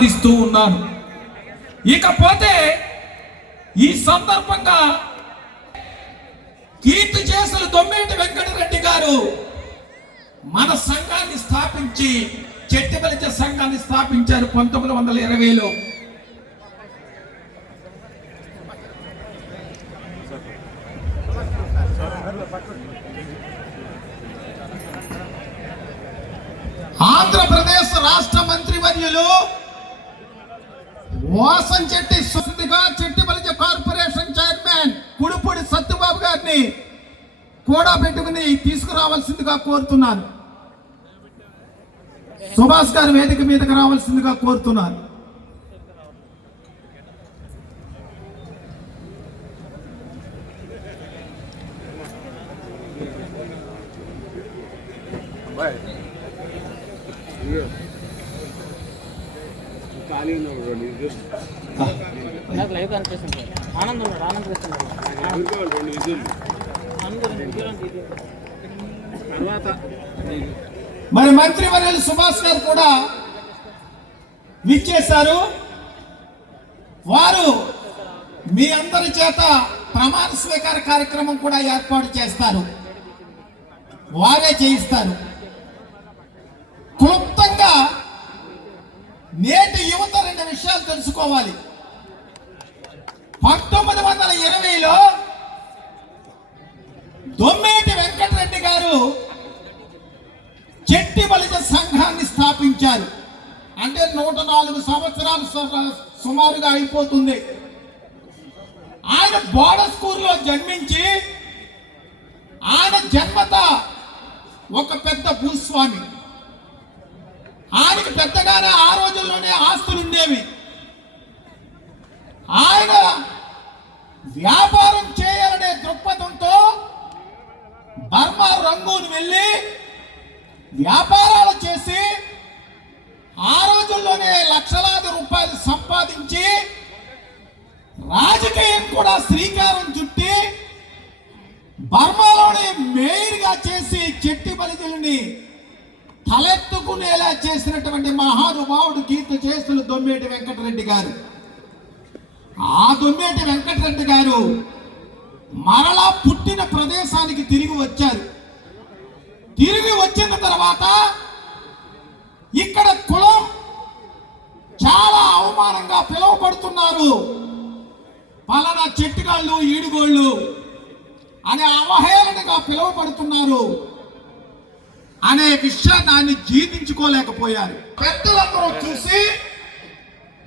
ప్రార్థిస్తూ ఉన్నాను. ఇకపోతే ఈ సందర్భంగా కీర్తి చేసిన దొమ్మేటి వెంకటరెడ్డి గారు మన సంఘాన్ని స్థాపించి చెట్టిబలిచ సంఘాన్ని స్థాపించారు పంతొమ్మిది వందల ఇరవైలో. ఆంధ్రప్రదేశ్ రాష్ట్ర మోసం చెట్టి వాసం చెట్టి బలిజ కార్పొరేషన్ చైర్మన్ కుడుపూడి సత్యబాబు గారిని కూడా పెట్టుకుని తీసుకురావాల్సిందిగా కోరుతున్నాను. సుభాష్ గారి వేదిక మీదకి రావాల్సిందిగా కోరుతున్నాను. మరి మంత్రి వర్యులు సుభాష్ గారు కూడా విచ్చేశారు. వారు మీ అందరి చేత ప్రమాణ స్వీకార కార్యక్రమం కూడా ఏర్పాటు చేస్తారు. వారే చేయిస్తారు. క్లుప్తంగా నేటి యువత రెండు విషయాలు తెలుసుకోవాలి. పంతొమ్మిది వందల ఇరవైలో దొమ్మేటి వెంకటరెడ్డి గారు చెట్టి బలిజ సంఘాన్ని స్థాపించారు. అంటే నూట నాలుగు సంవత్సరాలు సు- సుమారుగా అయిపోతుంది. ఆయన బోర్డర్ స్కూల్లో జన్మించి ఆయన జన్మత ఒక పెద్ద భూస్వామి. ఆయనకి పెద్దగానే ఆ రోజుల్లోనే ఆస్తులు వ్యాపారాలు చేసి ఆ రోజుల్లోనే లక్షలాది రూపాయలు సంపాదించి రాజకీయం కూడా శ్రీకారం చుట్టి బర్మాలోని మేయర్గా చేసి చెట్టి బలిజల్ని తలెత్తుకునేలా చేసినటువంటి మహానుభావుడు కీర్తి చేస్తున్న దొమ్మేటి వెంకటరెడ్డి గారు. ఆ దొమ్మేటి వెంకటరెడ్డి గారు మరలా పుట్టిన ప్రదేశానికి తిరిగి వచ్చారు. తిరిగి వచ్చిన తర్వాత ఇక్కడ కులం చాలా అవమానంగా పిలువబడుతున్నారు. పలానా చెట్టుగాళ్ళు ఈడుగోళ్ళు అనే అవహేళనగా పిలువబడుతున్నారు. అనే విషయాన్ని ఆయన జీర్ణించుకోలేకపోయారు. పెద్దలందరూ చూసి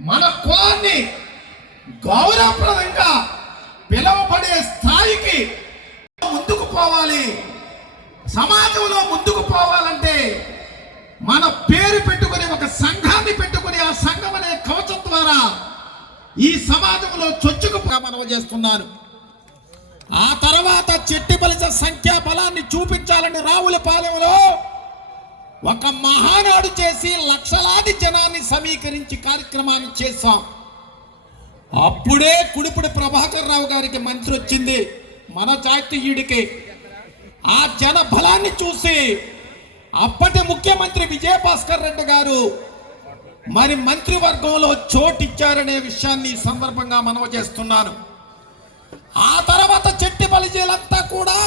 మన కులాన్ని గౌరవప్రదంగా పిలువబడే స్థాయికి సమాజంలో ముందుకు పోవాలంటే మన పేరు పెట్టుకుని ఒక సంఘాన్ని పెట్టుకుని ఆ సంఘం అనే కవచం ద్వారా ఈ సమాజంలో చొచ్చుకు మనవ చేస్తున్నారు ఆ తర్వాత చెట్టి బలిజ సంఖ్యా బలాన్ని చూపించాలని రావులపాలెంలో ఒక మహానాడు చేసి లక్షలాది జనాన్ని సమీకరించి కార్యక్రమాన్ని చేశాం. అప్పుడే కుడిపుడి ప్రభాకర్ రావు గారికి మంత్రి వచ్చింది. మన జాతీయుడికి ఆ జన బలాన్ని చూసి అప్పటి ముఖ్యమంత్రి విజయభాస్కర్ రెడ్డి గారు మరి మంత్రివర్గంలో చోటిచ్చారనే విషయాన్ని ఈ సందర్భంగా మనవ చేస్తున్నాను. ఆ తర్వాత చెట్టి బలిజీలంతా కూడా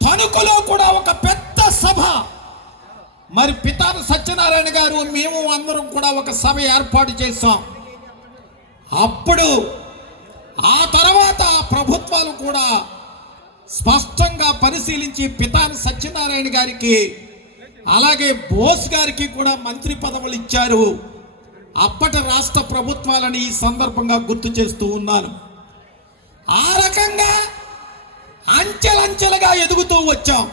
తణుకులో కూడా ఒక పెద్ద సభ. మరి పితాను సత్యనారాయణ గారు మేము అందరం కూడా ఒక సభ ఏర్పాటు చేశాం. అప్పుడు ఆ తర్వాత ఆ ప్రభుత్వాలు కూడా స్పష్టంగా పరిశీలించి పితాని సత్యనారాయణ గారికి అలాగే బోస్ గారికి కూడా మంత్రి పదవులు ఇచ్చారు. అప్పటి రాష్ట్ర ప్రభుత్వాలని ఈ సందర్భంగా గుర్తు చేస్తూ ఉన్నాను. ఆ రకంగా అంచెలంచెలుగా ఎదుగుతూ వచ్చాం.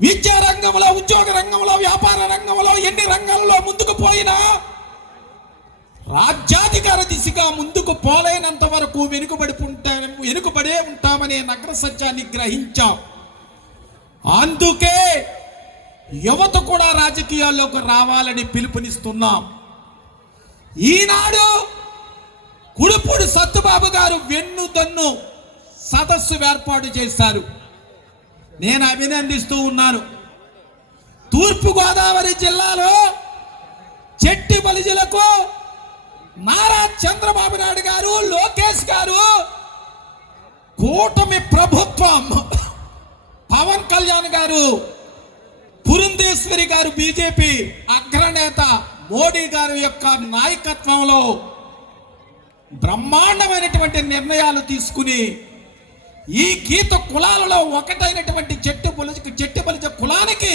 విద్యా రంగంలో ఉద్యోగ రంగంలో వ్యాపార రంగంలో ఎన్ని రంగాల్లో ముందుకు పోయినా రాజ్యాధికార దిశగా ముందుకు పోలేనంత వరకు వెనుకబడి ఉంటాం వెనుకబడే ఉంటామనే నగర సత్యాన్ని గ్రహించాం. అందుకే యువత కూడా రాజకీయాల్లోకి రావాలని పిలుపునిస్తున్నాం. ఈనాడు కుడుపుడు సత్తుబాబు గారు వెన్నుదన్ను సదస్సు ఏర్పాటు చేశారు. నేను అభినందిస్తూ ఉన్నాను. తూర్పు గోదావరి జిల్లాలో చెట్టి బలిజలకు నారా చంద్రబాబు నాయుడు గారు లోకేష్ గారు కూటమి ప్రభుత్వం పవన్ కళ్యాణ్ గారు పురంధేశ్వరి గారు బీజేపీ అగ్రనేత మోడీ గారి యొక్క నాయకత్వంలో బ్రహ్మాండమైనటువంటి నిర్ణయాలు తీసుకుని ఈ గీత కులాలలో ఒకటైనటువంటి చెట్టు బలిజ చెట్టు బలిజ కులానికి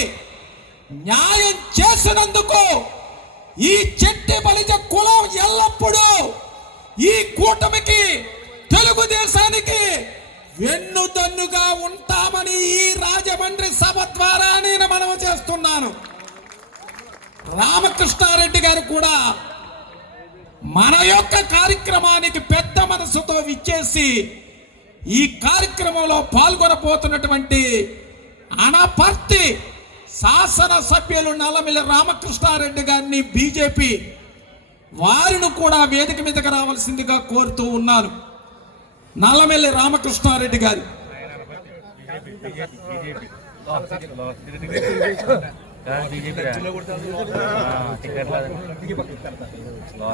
న్యాయం చేసినందుకు ఈ చెట్టి బలిజ కులం ఎల్లప్పుడూ ఈ కూటమికి తెలుగుదేశానికి వెన్నుదన్నుగా ఉంటామని ఈ రాజమండ్రి సభ ద్వారా నేను మనవి చేస్తున్నాను. రామకృష్ణారెడ్డి గారు కూడా మన యొక్క కార్యక్రమానికి పెద్ద మనసుతో విచ్చేసి ఈ కార్యక్రమంలో పాల్గొనబోతున్నటువంటి అనపర్తి శాసన సభ్యులు నల్లమిల్లి రామకృష్ణారెడ్డి గారిని బీజేపీ వారిని కూడా వేదిక మీదకి రావాల్సిందిగా కోరుతూ ఉన్నాను. నల్లమెల్లి రామకృష్ణారెడ్డి గారు.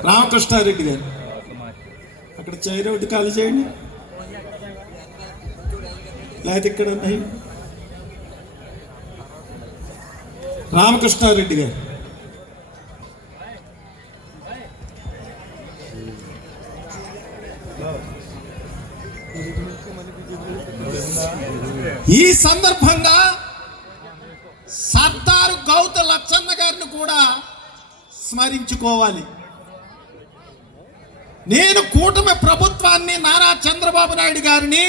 రామకృష్ణారెడ్డి గారు. అక్కడ చైర్ ఒకటి ఖాళీ చేయండి. లేకపోతే ఇక్కడ ఉన్నాయి. రామకృష్ణారెడ్డి గారు. ఈ సందర్భంగా సర్దారు గౌత లచ్చన్న గారిని కూడా స్మరించుకోవాలి. నేను కూటమి ప్రభుత్వాన్ని నారా చంద్రబాబు నాయుడు గారిని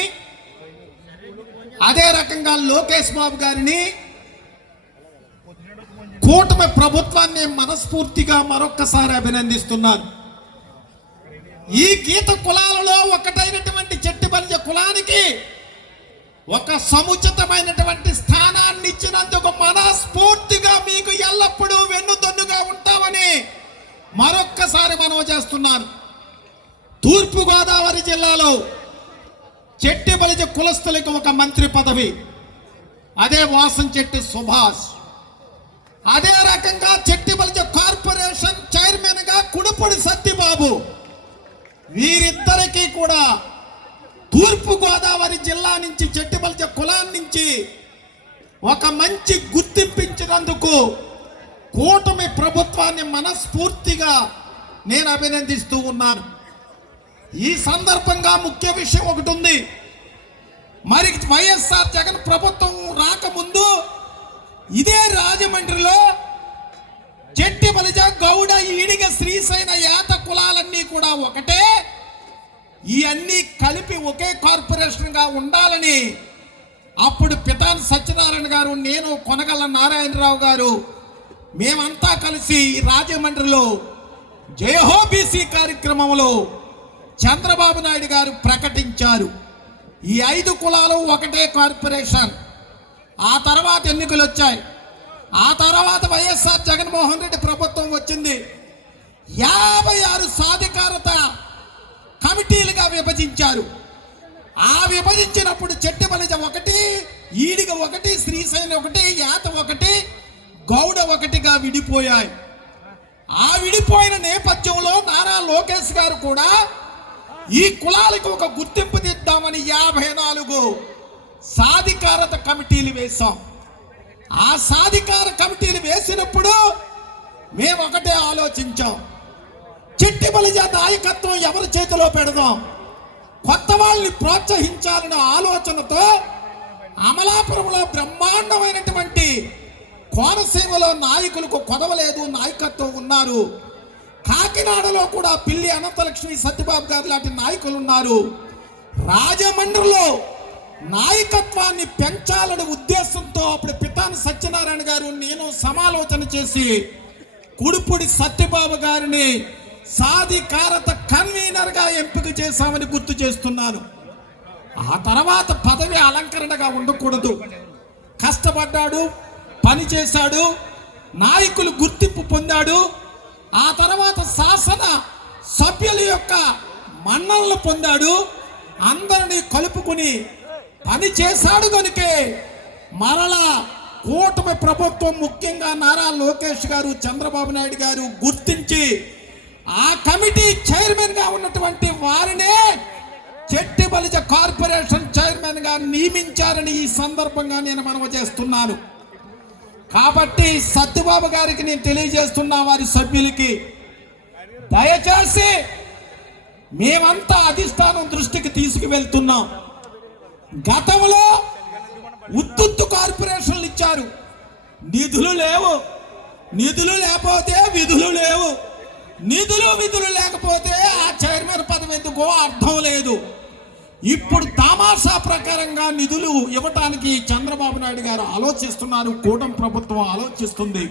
అదే రకంగా లోకేష్ బాబు గారిని కూటమి ప్రభుత్వాన్ని మనస్ఫూర్తిగా మరొక్కసారి అభినందిస్తున్నాను. ఈ గీత కులాలలో ఒకటైనటువంటి చెట్టు బలిజ కులానికి ఒక సముచితమైనటువంటి స్థానాన్ని ఇచ్చినందుకు మనస్ఫూర్తిగా మీకు ఎల్లప్పుడూ వెన్నుదన్నుగా ఉంటామని మరొక్కసారి మనవి చేస్తున్నాను. తూర్పుగోదావరి జిల్లాలో చెట్టి బలిజ కులస్తులకు ఒక మంత్రి పదవి అదే వాసం చెట్టి సుభాష్. అదే రకంగా చెట్టిబలిజ కార్పొరేషన్ చైర్మన్గా కుడుపొడి సత్యబాబు. వీరిద్దరికీ కూడా తూర్పు గోదావరి జిల్లా నుంచి చెట్టిబలిజ కులాన్ని నుంచి ఒక మంచి గుర్తింపించినందుకు కూటమి ప్రభుత్వాన్ని మనస్ఫూర్తిగా నేను అభినందిస్తూ ఉన్నాను. ఈ సందర్భంగా ముఖ్య విషయం ఒకటి ఉంది. మరి వైఎస్ఆర్ జగన్ ప్రభుత్వం రాక ఇదే రాజమండ్రిలో చెట్టి బలిజ గౌడ ఈడిగ శ్రీశైన యాత కులాలన్నీ కూడా ఒకటే. ఈ అన్ని కలిపి ఒకే కార్పొరేషన్గా ఉండాలని అప్పుడు పితాన్ సత్యనారాయణ గారు నేను కొనగల నారాయణరావు గారు మేమంతా కలిసి ఈ రాజమండ్రిలో జయహోబీసీ కార్యక్రమంలో చంద్రబాబు నాయుడు గారు ప్రకటించారు. ఈ ఐదు కులాలు ఒకటే కార్పొరేషన్. ఆ తర్వాత ఎన్నికలు వచ్చాయి. ఆ తర్వాత వైఎస్ఆర్ జగన్మోహన్ రెడ్డి ప్రభుత్వం వచ్చింది. యాభై ఆరు సాధికారత కమిటీలుగా విభజించారు. ఆ విభజించినప్పుడు చెట్టి బలిజ ఒకటి ఈడిగ ఒకటి శ్రీశైలం ఒకటి యాత ఒకటి గౌడ ఒకటిగా విడిపోయాయి. ఆ విడిపోయిన నేపథ్యంలో నారా లోకేష్ గారు కూడా ఈ కులాలకు ఒక గుర్తింపు తీద్దామని యాభై నాలుగు సాధికారత కమిటీలు వేశాం. ఆ సాధికార కమిటీలు వేసినప్పుడు మేము ఒకటే ఆలోచించాం. చిట్టి బలిజ నాయకత్వం ఎవరి చేతిలో పెడదాం? కొత్త వాళ్ళని ప్రోత్సహించాలన్న ఆలోచనతో అమలాపురంలో బ్రహ్మాండమైనటువంటి కోనసీమలో నాయకులకు కొదవలేదు నాయకత్వం ఉన్నారు. కాకినాడలో కూడా పిల్లి అనంతలక్ష్మి సత్యబాబు గారు లాంటి నాయకులు ఉన్నారు. రాజమండ్రిలో నాయకత్వాన్ని పెంచాలనే ఉద్దేశంతో అప్పుడు పితాని సత్యనారాయణ గారు నేను సమాలోచన చేసి కుడుపుడి సత్యబాబు గారిని సాధికారత కన్వీనర్గా ఎంపిక చేశామని గుర్తు చేస్తున్నాను. ఆ తర్వాత పదవి అలంకరణగా ఉండకూడదు. కష్టపడ్డాడు పని చేశాడు నాయకులు గుర్తింపు పొందాడు. ఆ తర్వాత శాసన సభ్యుల యొక్క మన్ననలు పొందాడు. అందరినీ కలుపుకుని పని చేశాడు కనుకే మరలా కూటమి ప్రభుత్వం ముఖ్యంగా నారా లోకేష్ గారు చంద్రబాబు నాయుడు గారు గుర్తించి ఆ కమిటీ చైర్మన్గా ఉన్నటువంటి వారినే చెట్టి బలిజ కార్పొరేషన్ చైర్మన్గా నియమించారని ఈ సందర్భంగా నేను మనవి చేస్తున్నాను. కాబట్టి సత్యబాబు గారికి నేను తెలియజేస్తున్నా వారి సభ్యులకి. దయచేసి మేమంతా అధిష్టానం దృష్టికి తీసుకువెళ్తున్నాం. గతంలో ఉత్తుత్తు కార్పొరేషన్లు ఇచ్చారు. నిధులు లేవు. నిధులు లేకపోతే విధులు లేవు. నిధులు విధులు లేకపోతే ఆ చైర్మన్ పదవి ఎందుకో అర్థం లేదు. ఇప్పుడు తమాషా ప్రకారంగా నిధులు ఇవ్వటానికి చంద్రబాబు నాయుడు గారు ఆలోచిస్తున్నారు. కూటమి ప్రభుత్వం ఆలోచిస్తుంది.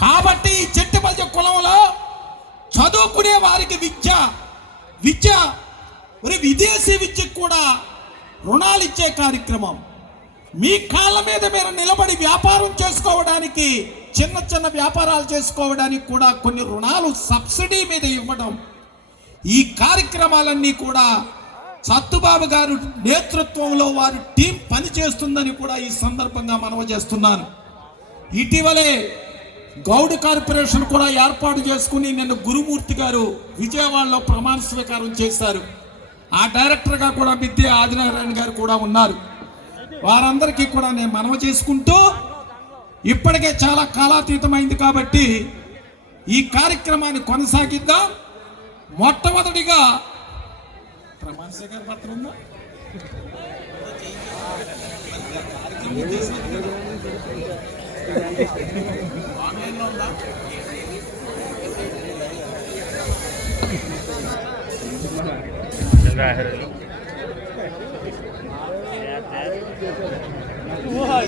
కాబట్టి చెట్టుపల్లి కులంలో చదువుకునే వారికి విద్య విద్య మరి విదేశీ విద్యకు కూడా రుణాలు ఇచ్చే కార్యక్రమం. మీ కాళ్ళ మీద మీరు నిలబడి వ్యాపారం చేసుకోవడానికి చిన్న చిన్న వ్యాపారాలు చేసుకోవడానికి కూడా కొన్ని రుణాలు సబ్సిడీ మీద ఇవ్వడం. ఈ కార్యక్రమాలన్నీ కూడా సత్తుబాబు గారు నేతృత్వంలో వారి టీం పనిచేస్తుందని కూడా ఈ సందర్భంగా మనవి చేస్తున్నాను. ఇటీవలే గౌడ్ కార్పొరేషన్ కూడా ఏర్పాటు చేసుకుని నిన్న గురుమూర్తి గారు విజయవాడలో ప్రమాణ స్వీకారం చేశారు. ఆ డైరెక్టర్గా కూడా మిద్దె ఆదినారాయణ గారు కూడా ఉన్నారు. వారందరికీ కూడా నేను మనవి చేసుకుంటూ ఇప్పటికే చాలా కాలాతీతమైంది కాబట్టి ఈ కార్యక్రమాన్ని కొనసాగిద్దాం. మొట్టమొదటిగా ప్రమాణ పత్రం ఉందా? Why?